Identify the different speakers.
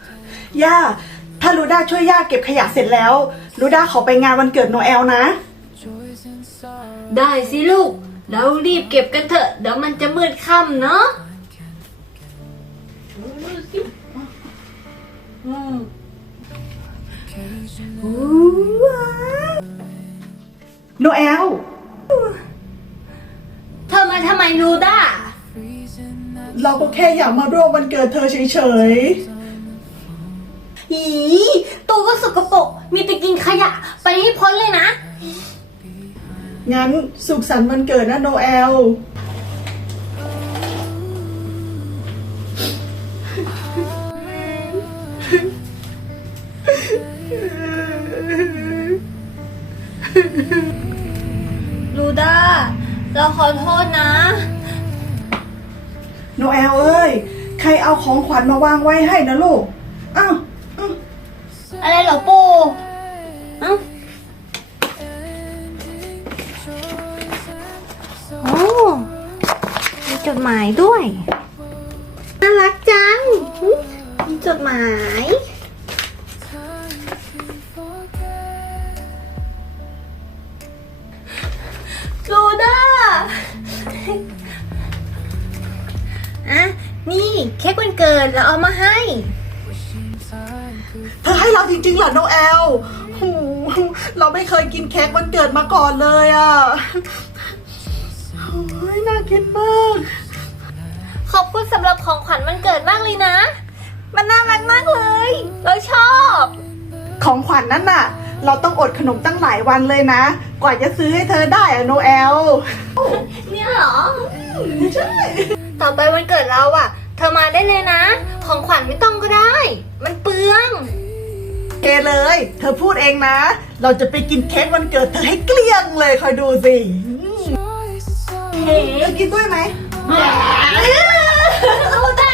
Speaker 1: ย่าถ้าลูด้าช่วยย่าเก็บขยะเสร็จแล้วลูด้าขอไปงานวันเกิดโนแอลนะ
Speaker 2: ได้สิลูกเรารีบเก็บกันเถอะเดี๋ยวมันจะมืดค่ำเนาะ
Speaker 1: โนแอล
Speaker 2: เธอมาทำไมลูด้า
Speaker 1: เราก็แค่อยากมาร่วมวันเกิดเธอเฉย
Speaker 2: อีตัวก็สกปรกมีแต่กินขยะไปให้พ้นเลยนะ
Speaker 1: ๆงั้นสุขสันต์วันเกิดนะโนแอล
Speaker 2: ลูด้าเราขอโทษนะ
Speaker 1: โนแอลเอ้ยใครเอาของขวัญมาวางไว้ให้นะลูกอ้าว
Speaker 2: อะไรเหรอปู่โอ้มีจดหมายด้วยน่ารักจังมีจดหมายลูด้าอ่ะนี่เค้กวันเกิดเราเอามาให้
Speaker 1: เธอให้เราจริงๆเหรอโนแอลโหเราไม่เคยกินเค้กวันเกิดมาก่อนเลยอ่ะโอ้ยน่ากินมาก
Speaker 2: ขอบคุณสำหรับของขวัญวันเกิดมากเลยนะ มันน่ารักมากเลยเราชอบ
Speaker 1: ของขวัญนั่นน่ะเราต้องอดขนมตั้งหลายวันเลยนะกว่าจะซื้อให้เธอได้อะโนแอล
Speaker 2: เนี่ยเหรอ
Speaker 1: ใช่
Speaker 2: ต่อไปวันเกิดเราอ่ะเธอมาได้เลยนะของขวัญไม่ต้องก็ได้มันเปลือง
Speaker 1: เกเลยเธอพูดเองนะเราจะไปกินเค้กวันเกิดเธอให้เกลี้ยงเลยคอยดูสิ
Speaker 2: เฮ้
Speaker 1: เธอกินด้วยไหม
Speaker 2: ลูด้า